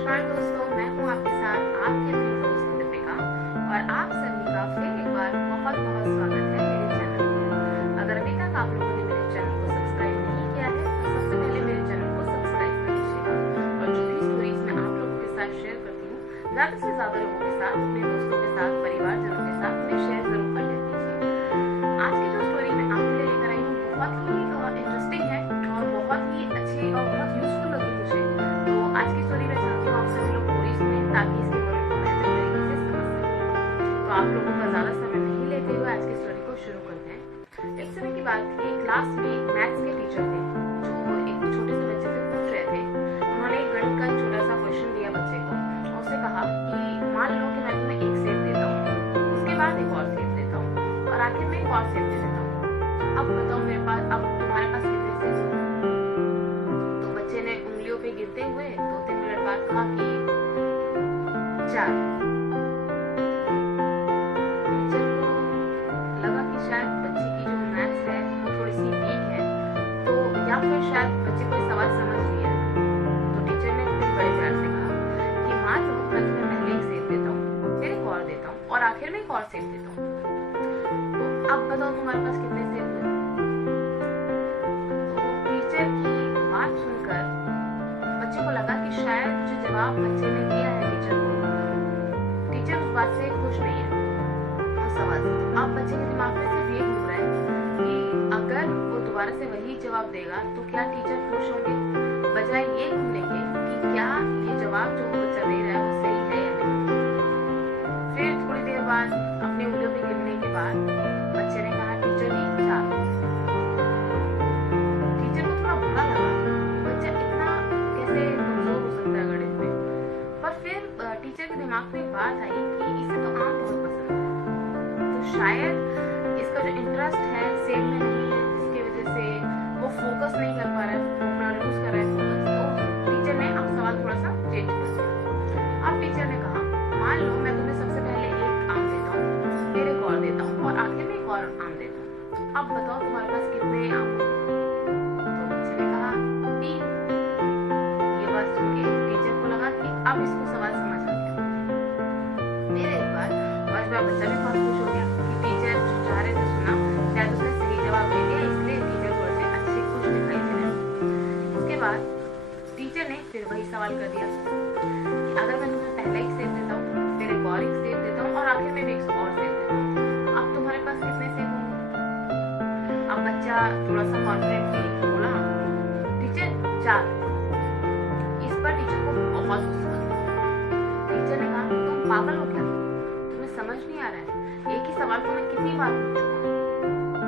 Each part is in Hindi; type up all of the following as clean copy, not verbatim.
नमस्कार दोस्तों, मैं हूं आपके साथ आपके अपनी दोस्त दीपिका और आप सभी का फिर एक बार बहुत बहुत स्वागत है मेरे चैनल पर। अगर अभी तक आप लोगों ने मेरे चैनल को सब्सक्राइब नहीं किया है तो सबसे पहले मेरे चैनल को सब्सक्राइब कर लीजिएगा और जो भी स्टोरीज मैं आप लोगों के साथ शेयर करती हूँ ज़्यादा से ज़्यादा लोगों के साथ, अपने दोस्तों के साथ, परिवारजनों के साथ उन्हें शेयर जरूर कर दीजिए। आज की जो स्टोरी मैं आपके लिए लेकर आई हूँ बहुत ही इंटरेस्टिंग है और बहुत ही अच्छी और बहुत यूजफुल लगी मुझे। तो आज की स्टोरी में चाहती हूँ आप सभी लोग पूरी सुनें ताकि इसके बारे में बेहतर तरीके से समझ सकें। तो आप लोगों का ज़्यादा समय नहीं लेते हुए आज की स्टोरी को शुरू करते हैं। एक समय की बात थी, क्लास में मैथ्स के टीचर थे जो एक छोटे से बच्चे से पूछ रहे थे। उन्होंने एक गणित का छोटा सा क्वेश्चन दिया बच्चे को और उससे कहा कि मान लो कि मैं तुम्हें एक सेब देता हूँ, उसके बाद एक और सेब देता हूँ और आखिर में एक और सेब दे देता हूँ। अब बताओ मेरे पास, अब तुम्हारे पास कितने सेब होंगे? तो बच्चे ने उंगलियों पे गिनते हुए 2-3 मिनट बाद कहा कि 4। टीचर को लगा कि शायद बच्चे की जो मैथ्स है वो थोड़ी सी वीक है, तो या फिर शायद बच्चे को सवाल समझ नहीं आया। तो टीचर ने फिर बड़े प्यार से कहा कि मान लो मैं तुम्हें पहले एक सेब देता हूँ, फिर एक और देता हूँ और आखिर में एक और सेब देता हूँ। तो अब बताओ तुम्हारे पास कितने सेब हुए? तो टीचर की बात सुनकर बच्चे को लगा कि शायद जो जवाब बच्चे ने दिया है टीचर उस बात से खुश नहीं है उस सवाल से। अब बच्चे के दिमाग में सिर्फ ये घूम रहा है कि अगर वो दोबारा से वही जवाब देगा तो क्या टीचर खुश होंगे, बजाय ये घूमने के कि क्या ये जवाब जो बच्चा दे रहा है वो सही है या नहीं। फिर थोड़ी देर बाद अपनी उंगलियों पे गिरने के बाद बच्चे ने कहा टीचर जी 4। टीचर को थोड़ा बुरा लगा कि बच्चा इतना कैसे कमजोर हो सकता है गणित में, पर फिर टीचर के दिमाग में एक बात आई कि इसे तो आम बहुत पसंद है, तो शायद इसका जो इंटरेस्ट है सेब में नहीं है, जिसकी वजह से वो फोकस नहीं कर पा रहा है, अपना लूज कर रहा है फोकस। तो टीचर ने अब सवाल थोड़ा सा चेंज कर दिया। अब टीचर ने कहा मान लो मैं तुम्हें सबसे पहले एक आम देता हूँ, फिर एक और देता हूँ और आखिर में एक और आम देता हूँ। अब बताओ तुम्हारे पास कितने आम होंगे? तो बच्चे ने कहा 3। ये बात सुन के टीचर को लगा कि अब इसको सवाल समझ आ गया। फिर एक बार और इस बार बच्चा भी बहुत खुश हो गया कि टीचर जो चाह रहे थे सुना, शायद उसने सही जवाब दे दिया, इसलिए टीचर थोड़े से अच्छे खुश दिखाई दे रहे। उसके बाद टीचर ने फिर वही सवाल कर दिया कि अगर मैं तुम्हें पहले एक सेब देता हूँ, फिर एक और एक सेब देता हूँ और आखिर में भी एक और सेब देता हूँ, अब तुम्हारे पास कितने सेब होंगे? अब बच्चा थोड़ा सा कॉन्फिडेंटली बोला टीचर 4। इस पर टीचर को बहुत गुस्सा आया। टीचर ने कहा तुम पागल हो क्या? तुम्हें समझ नहीं आ रहा है, एक ही सवाल को मैं कितनी बार पूछ चुका हूँ,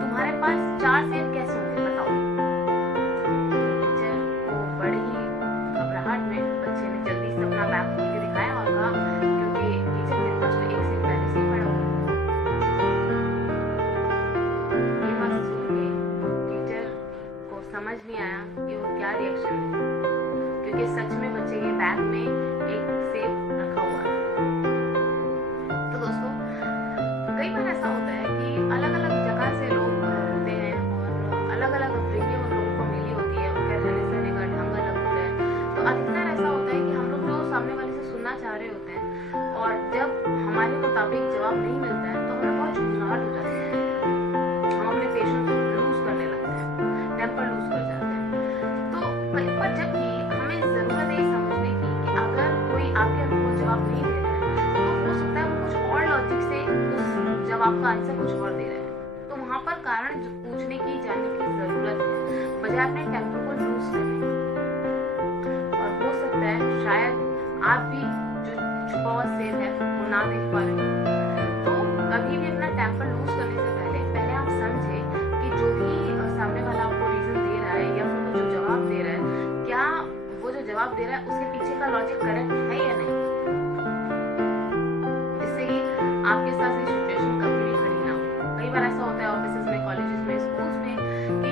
तुम्हारे पास 4 सेब कैसे होंगे बताओ? टीचर को बड़ी घबराहट में बच्चे ने जल्दी से अपना बैग खोल के दिखाया और कहा क्योंकि टीचर मेरे पास तो एक सेब पहले से ही पड़ा हुआ है। ये बात सुन के टीचर को समझ नहीं आया कि वो क्या रिएक्शन है, क्योंकि सच में बच्चे के बैग में एक सेब रखा हुआ है। तो दोस्तों कई बार ऐसा होता है कि अलग अलग जगह से लोग होते हैं और अलग अलग अपब्रिंगिंग उन लोगों को मिली होती है, उनके रहने सहने का ढंग अलग होता है। तो अधिकतर ऐसा होता है कि हम लोग जो सामने वाले से सुनना चाह रहे होते हैं और जब हमारे मुताबिक जवाब नहीं मिलता है तो हमें बहुत झुंझलाहट हो जाती है, हम अपने पेशेंस लूज करने लगते हैं, टेम्पर लूज कर जाते हैं। तो पर जबकि हमें जरूरत है समझने की कि अगर कोई आपके हमको जवाब नहीं दे रहा है तो हो सकता है वो कुछ और लॉजिक से उस जवाब का आंसर कुछ और दे रहा है। तो वहां पर कारण पूछने की, जानने की जरूरत है, बजाय अपने टेम्पर को लूज करने। और हो सकता है शायद आप भी जो छुपा हुआ सेब है वो ना देख पा रहे हो। तो कभी भी अपना टेम्पर लूज करने से पहले आप समझे कि जो भी सामने वाला आपको रीजन दे रहा है या फिर वो जो जवाब दे रहा है, क्या वो जो जवाब दे रहा है उसके पीछे का लॉजिक करेक्ट है या नहीं, जिससे कि आपके साथ ये सिचुएशन कभी भी खड़ी ना हो। कई बार ऐसा होता है ऑफिस में, कॉलेजेस में, स्कूल्स में, कि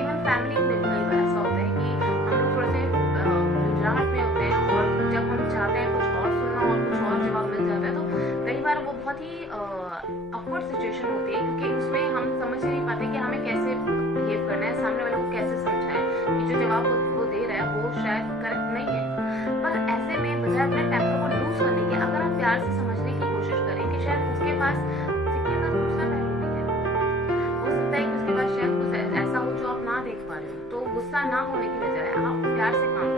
इवन फैमिली में भी कई बार ऐसा होता है कि हम लोग थोड़े से झुंझलाहट में होते हैं और जब हम चाहते हैं कुछ और सुनना और कुछ और जवाब मिल जाता है तो कई बार वो बहुत ही awkward सिचुएशन होती है, क्योंकि उसमें हम समझ नहीं पाते कि हमें कैसे बिहेव करना है, सामने वाले को कैसे समझाएं कि जो जवाब वो दे रहा है वो शायद करेक्ट नहीं है। पर ऐसे में बजाय प्यार से समझने की कोशिश करें कि शायद उसके पास सिक्के का दूसरा पहलू भी है। हो सकता है कि उसके पास शायद कुछ ऐसा हो जो आप ना देख पा रहे हो, तो गुस्सा ना होने की बजाय आप प्यार से काम